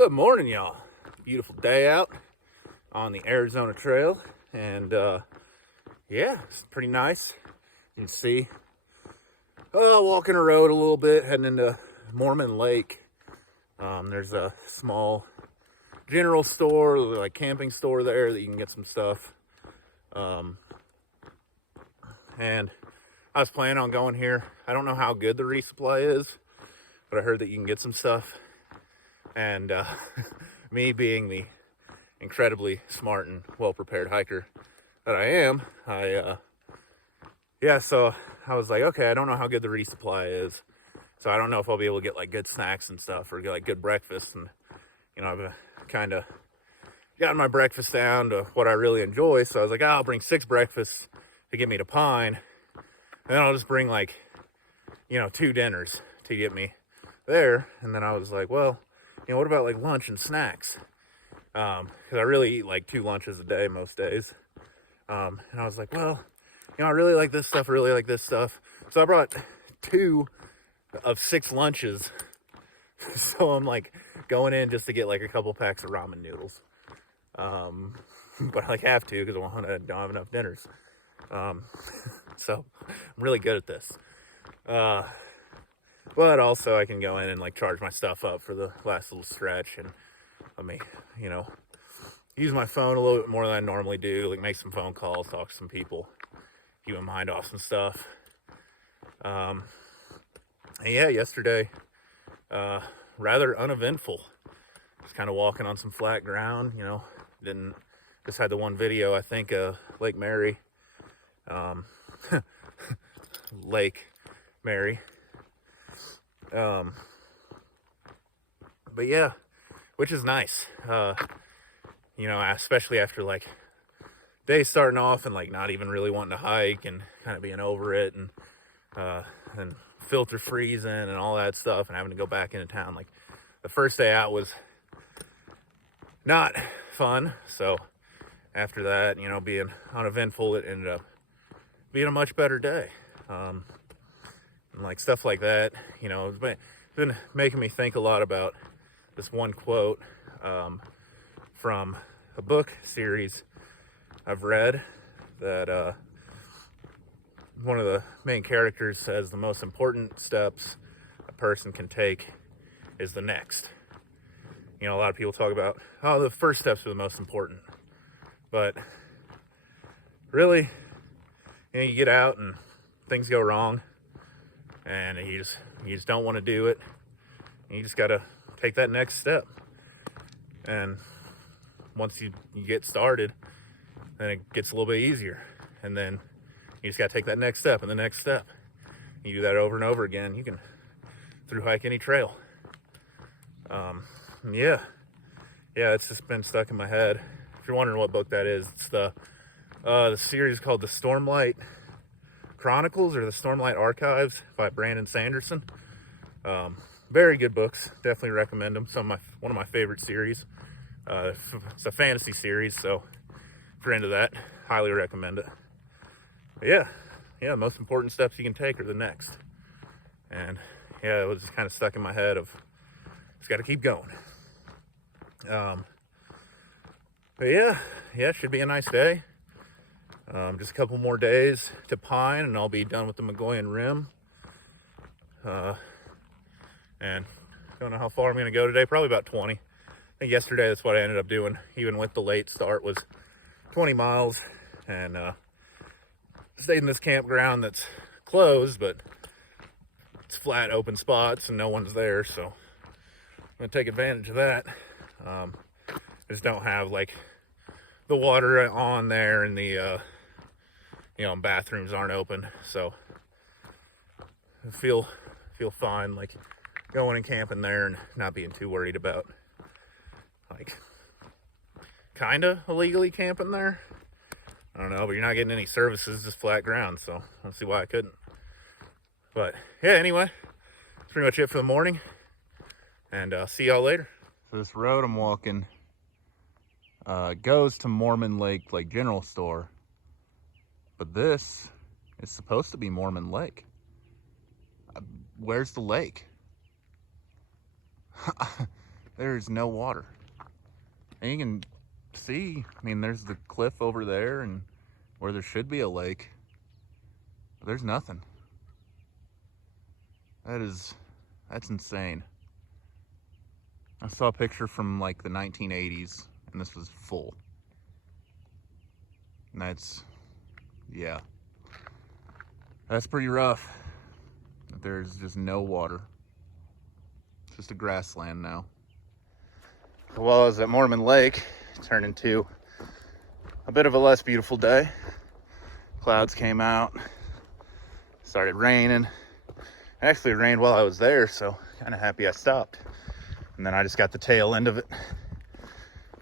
Good morning, y'all. Beautiful day out on the Arizona Trail, and yeah, it's pretty nice. You can see, walking the road a little bit, heading into Mormon Lake. There's a small general store, like camping store there that you can get some stuff. And I was planning on going here. I don't know how good the resupply is, but I heard that you can get some stuff. And me being the incredibly smart and well-prepared hiker that I am, so I was like, okay, I don't know how good the resupply is, so I don't know if I'll be able to get like good snacks and stuff, or get like good breakfast. And I've kind of gotten my breakfast down to what I really enjoy, so I was like, I'll bring 6 breakfasts to get me to Pine, and then I'll just bring like 2 dinners to get me there. And then I was like, well, what about like lunch and snacks? Because I really eat like 2 lunches a day most days. And I was like, well, I really like this stuff, really like this stuff. So I brought 2 of 6 lunches. So I'm like going in just to get like a couple packs of ramen noodles. But I like have to because I don't have enough dinners. So I'm really good at this. But also I can go in and like charge my stuff up for the last little stretch, and let me, use my phone a little bit more than I normally do, like make some phone calls, talk to some people, keep my mind off some stuff. And yeah, yesterday, rather uneventful. Just kind of walking on some flat ground, just had the one video, I think, Lake Mary, Lake Mary. But yeah, which is nice, especially after like day starting off and like not even really wanting to hike and kind of being over it, and filter freezing and all that stuff, and having to go back into town. Like the first day out was not fun, so after that, being uneventful, it ended up being a much better day. And like stuff like that, it's been making me think a lot about this one quote from a book series I've read, that one of the main characters says the most important steps a person can take is the next. A lot of people talk about, the first steps are the most important, but really, you get out and things go wrong, and you just don't want to do it. You just got to take that next step. And once you get started, then it gets a little bit easier. And then you just got to take that next step and the next step. You do that over and over again. You can thru-hike any trail. Yeah, it's just been stuck in my head. If you're wondering what book that is, it's the series called the Stormlight Chronicles, or the Stormlight Archives, by Brandon Sanderson. Very good books. Definitely recommend them. One of my favorite series. It's a fantasy series, so if you're into that, highly recommend it. But yeah, the most important steps you can take are the next. And yeah, it was just kind of stuck in my head of just got to keep going. But yeah, it should be a nice day. Just a couple more days to Pine, and I'll be done with the Mogollon Rim. And I don't know how far I'm going to go today. Probably about 20. I think yesterday that's what I ended up doing, even with the late start, was 20 miles. And stayed in this campground that's closed, but it's flat, open spots, and no one's there. So I'm going to take advantage of that. I just don't have like the water on there, and the bathrooms aren't open, so I feel fine like going and camping there and not being too worried about like kind of illegally camping there. I don't know, but you're not getting any services, just flat ground, so I don't see why I couldn't. But yeah, anyway, that's pretty much it for the morning, and I'll see y'all later. So this road I'm walking goes to Mormon Lake General Store, but this is supposed to be Mormon Lake. Where's the lake? there's no water. And you can see, I mean, there's the cliff over there and where there should be a lake. But there's nothing. That's insane. I saw a picture from like the 1980s and this was full. And yeah, that's pretty rough. There's just no water. It's just a grassland now. While I was at Mormon Lake, it turned into a bit of a less beautiful day. Clouds came out, started raining. Actually, it rained while I was there, so kind of happy I stopped. And then I just got the tail end of it.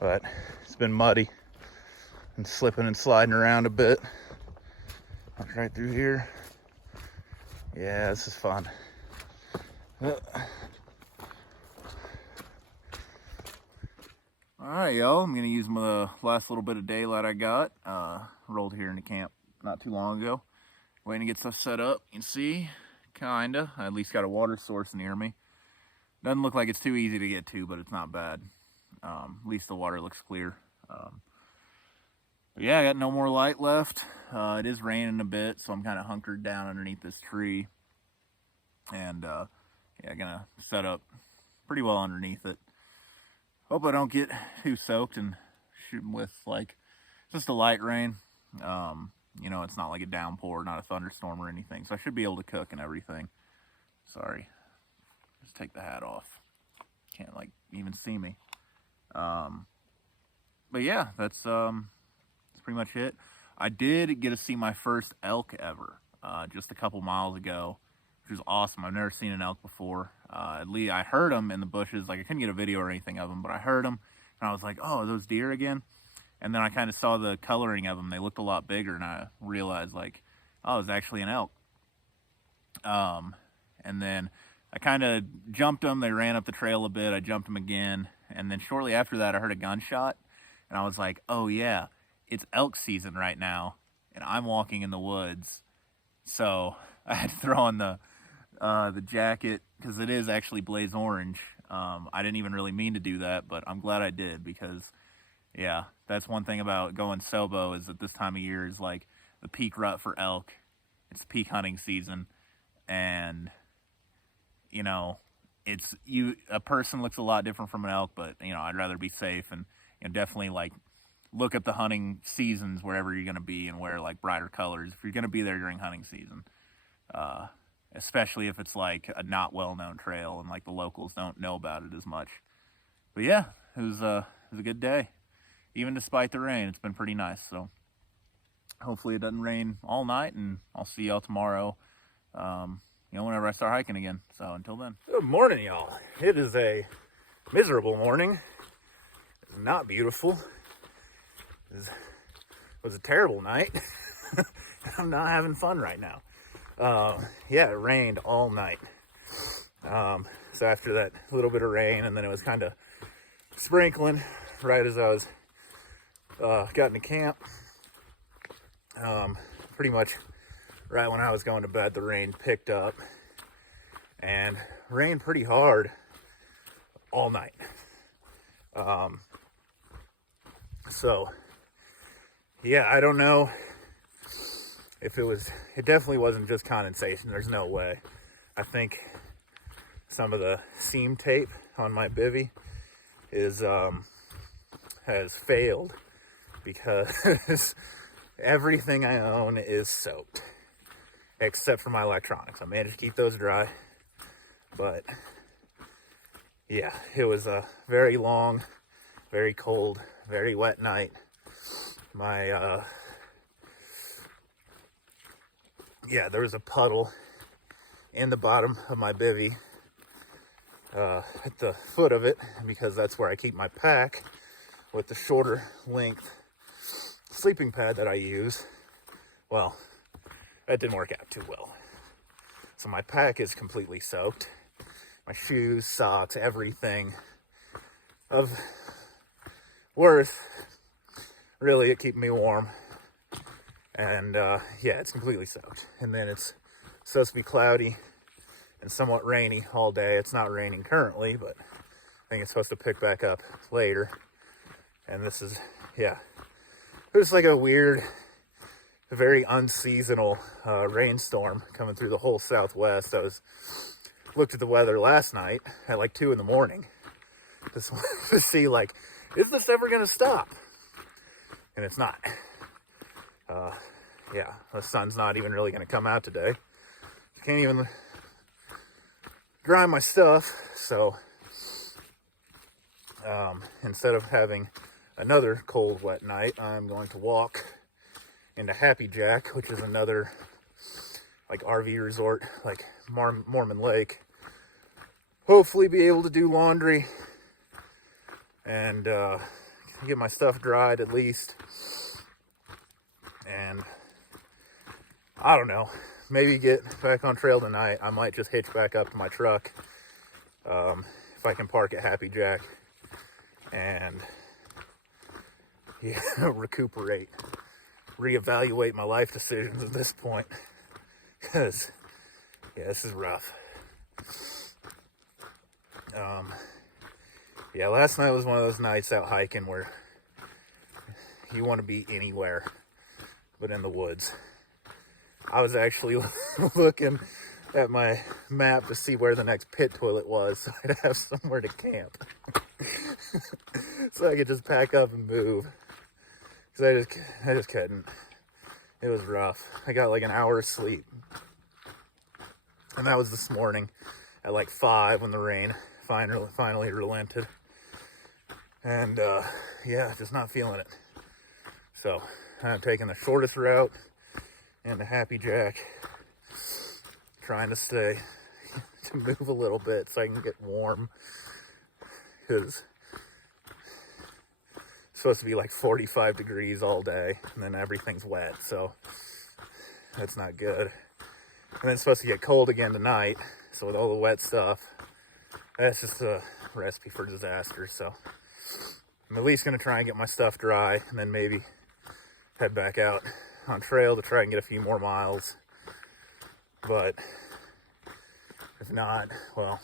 But it's been muddy and slipping and sliding around a bit. Right through here. Yeah, this is fun. Alright, y'all, I'm gonna use my last little bit of daylight I got. Rolled here into camp not too long ago. Waiting to get stuff set up. You can see, kinda. I at least got a water source near me. Doesn't look like it's too easy to get to, but it's not bad. At least the water looks clear. But yeah, I got no more light left. It is raining a bit, so I'm kind of hunkered down underneath this tree. And yeah, gonna set up pretty well underneath it. Hope I don't get too soaked and shooting with like just a light rain. You know, it's not like a downpour, not a thunderstorm or anything, so I should be able to cook and everything. Sorry, just take the hat off. Can't like even see me. But yeah, that's pretty much it. I did get to see my first elk ever just a couple miles ago, which was awesome. I've never seen an elk before. At least I heard them in the bushes. Like, I couldn't get a video or anything of them, but I heard them, and I was like, oh, are those deer again? And then I kind of saw the coloring of them. They looked a lot bigger, and I realized, like, oh, it was actually an elk. And then I kind of jumped them. They ran up the trail a bit. I jumped them again. And then shortly after that, I heard a gunshot, and I was like, oh, yeah, it's elk season right now, and I'm walking in the woods. So I had to throw on the jacket because it is actually blaze orange. I didn't even really mean to do that, but I'm glad I did because, yeah, that's one thing about going Sobo is that this time of year is like the peak rut for elk. It's peak hunting season, and you know, a person looks a lot different from an elk, but you know, I'd rather be safe and definitely like look at the hunting seasons wherever you're going to be and wear like brighter colors if you're going to be there during hunting season. Especially if it's like a not well-known trail and like the locals don't know about it as much. But yeah, it was a good day. Even despite the rain, it's been pretty nice. So hopefully it doesn't rain all night, and I'll see y'all tomorrow, whenever I start hiking again. So until then. Good morning, y'all. It is a miserable morning. It's not beautiful. It was a terrible night. I'm not having fun right now. Yeah, it rained all night. So after that little bit of rain, and then it was kind of sprinkling right as I was got into camp. Pretty much right when I was going to bed, the rain picked up and rained pretty hard all night. So yeah, I don't know if it definitely wasn't just condensation. There's no way. I think some of the seam tape on my bivvy has failed because everything I own is soaked except for my electronics. I managed to keep those dry, but yeah, it was a very long, very cold, very wet night. There was a puddle in the bottom of my bivvy at the foot of it, because that's where I keep my pack with the shorter length sleeping pad that I use. Well, that didn't work out too well. So my pack is completely soaked. My shoes, socks, everything of worth, really, it keeps me warm. And yeah, it's completely soaked. And then it's supposed to be cloudy and somewhat rainy all day. It's not raining currently, but I think it's supposed to pick back up later. And this is, yeah, it was like a weird, very unseasonal rainstorm coming through the whole Southwest. Looked at the weather last night at like 2 in the morning to see, like, is this ever gonna stop? And it's not. Yeah, the sun's not even really gonna come out today. Can't even dry my stuff, so instead of having another cold, wet night, I'm going to walk into Happy Jack, which is another like RV resort, like Mormon Lake. Hopefully be able to do laundry and get my stuff dried at least. And I don't know, maybe get back on trail tonight. I might just hitch back up to my truck if I can park at Happy Jack and recuperate, reevaluate my life decisions at this point, because yeah, this is rough. Yeah, last night was one of those nights out hiking where you want to be anywhere but in the woods. I was actually looking at my map to see where the next pit toilet was, so I'd have somewhere to camp. So I could just pack up and move. Because I just couldn't. It was rough. I got like an hour of sleep. And that was this morning at like 5 when the rain finally relented. And yeah, just not feeling it. So I'm taking the shortest route into Happy Jack, trying to move a little bit so I can get warm, because it's supposed to be like 45 degrees all day, and then everything's wet, so that's not good. And then it's supposed to get cold again tonight, so with all the wet stuff, that's just a recipe for disaster. So I'm at least going to try and get my stuff dry, and then maybe head back out on trail to try and get a few more miles. But if not, well,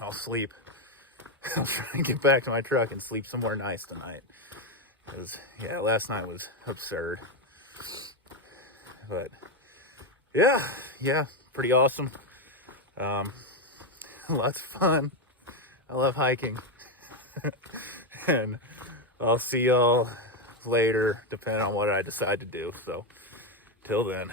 I'll sleep. I'll try and get back to my truck and sleep somewhere nice tonight. Because, yeah, last night was absurd. But, yeah, pretty awesome. Lots of fun. I love hiking. And I'll see y'all later, depending on what I decide to do. So, till then.